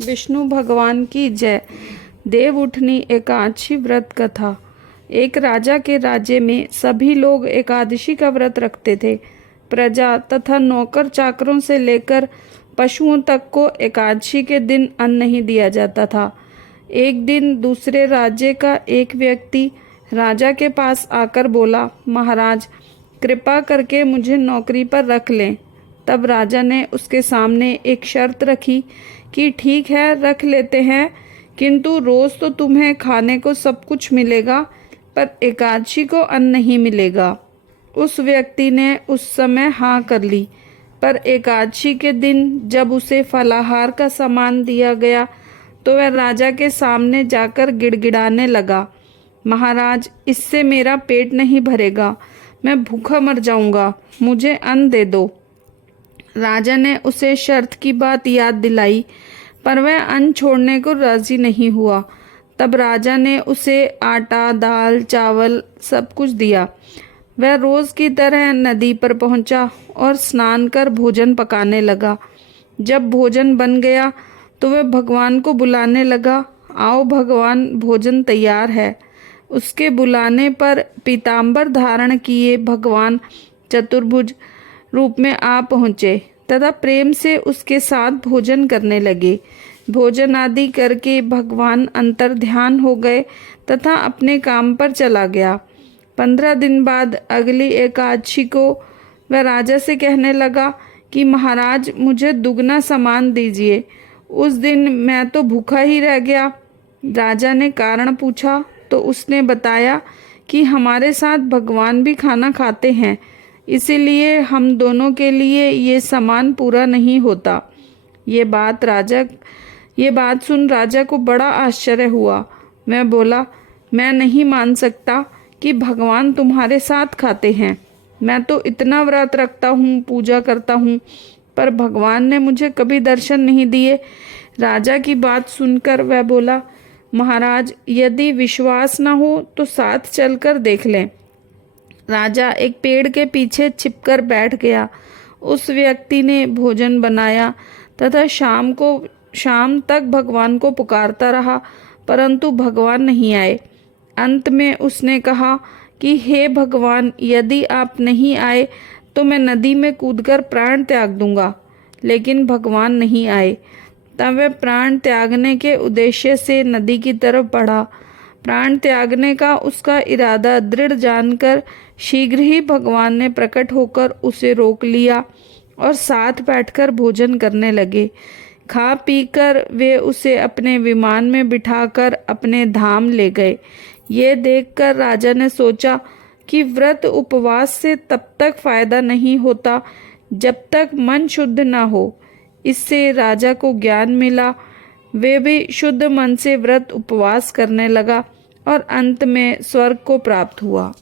विष्णु भगवान की जय। देव उठनी एकादशी व्रत कथा। एक राजा के राज्य में सभी लोग एकादशी का व्रत रखते थे। प्रजा तथा नौकर चाकरों से लेकर पशुओं तक को एकादशी के दिन अन्न नहीं दिया जाता था। एक दिन दूसरे राज्य का एक व्यक्ति राजा के पास आकर बोला, महाराज कृपा करके मुझे नौकरी पर रख लें। तब राजा ने उसके सामने एक शर्त रखी कि ठीक है रख लेते हैं, किंतु रोज तो तुम्हें खाने को सब कुछ मिलेगा, पर एकादशी को अन्न नहीं मिलेगा। उस व्यक्ति ने उस समय हाँ कर ली, पर एकादशी के दिन जब उसे फलाहार का सामान दिया गया तो वह राजा के सामने जाकर गिड़गिड़ाने लगा, महाराज इससे मेरा पेट नहीं भरेगा, मैं भूखा मर जाऊंगा, मुझे अन्न दे दो। राजा ने उसे शर्त की बात याद दिलाई, पर वह अन्न छोड़ने को राजी नहीं हुआ। तब राजा ने उसे आटा, दाल, चावल सब कुछ दिया। वह रोज की तरह नदी पर पहुंचा और स्नान कर भोजन पकाने लगा। जब भोजन बन गया तो वह भगवान को बुलाने लगा, आओ भगवान भोजन तैयार है। उसके बुलाने पर पीताम्बर धारण किए भगवान चतुर्भुज रूप में आ पहुँचे तथा प्रेम से उसके साथ भोजन करने लगे। भोजन आदि करके भगवान अंतर ध्यान हो गए तथा अपने काम पर चला गया। 15 दिन बाद अगली एकादशी को वह राजा से कहने लगा कि महाराज मुझे दुगना सामान दीजिए। उस दिन मैं तो भूखा ही रह गया। राजा ने कारण पूछा तो उसने बताया कि हमारे साथ भगवान भी खाना खाते हैं, इसीलिए हम दोनों के लिए ये सामान पूरा नहीं होता। ये बात सुन राजा को बड़ा आश्चर्य हुआ। मैं बोला, मैं नहीं मान सकता कि भगवान तुम्हारे साथ खाते हैं। मैं तो इतना व्रत रखता हूँ, पूजा करता हूँ, पर भगवान ने मुझे कभी दर्शन नहीं दिए। राजा की बात सुनकर वह बोला, महाराज यदि विश्वास न हो तो साथ चलकर देख लें। राजा एक पेड़ के पीछे छिपकर बैठ गया। उस व्यक्ति ने भोजन बनाया तथा शाम तक भगवान को पुकारता रहा, परंतु भगवान नहीं आए। अंत में उसने कहा कि हे भगवान, यदि आप नहीं आए तो मैं नदी में कूदकर प्राण त्याग दूंगा। लेकिन भगवान नहीं आए। तब वह प्राण त्यागने के उद्देश्य से नदी की तरफ बढ़ा। प्राण त्यागने का उसका इरादा दृढ़ जानकर शीघ्र ही भगवान ने प्रकट होकर उसे रोक लिया और साथ बैठकर भोजन करने लगे। खा पीकर वे उसे अपने विमान में बिठाकर अपने धाम ले गए। ये देखकर राजा ने सोचा कि व्रत उपवास से तब तक फायदा नहीं होता जब तक मन शुद्ध न हो। इससे राजा को ज्ञान मिला। वे भी शुद्ध मन से व्रत उपवास करने लगा और अंत में स्वर्ग को प्राप्त हुआ।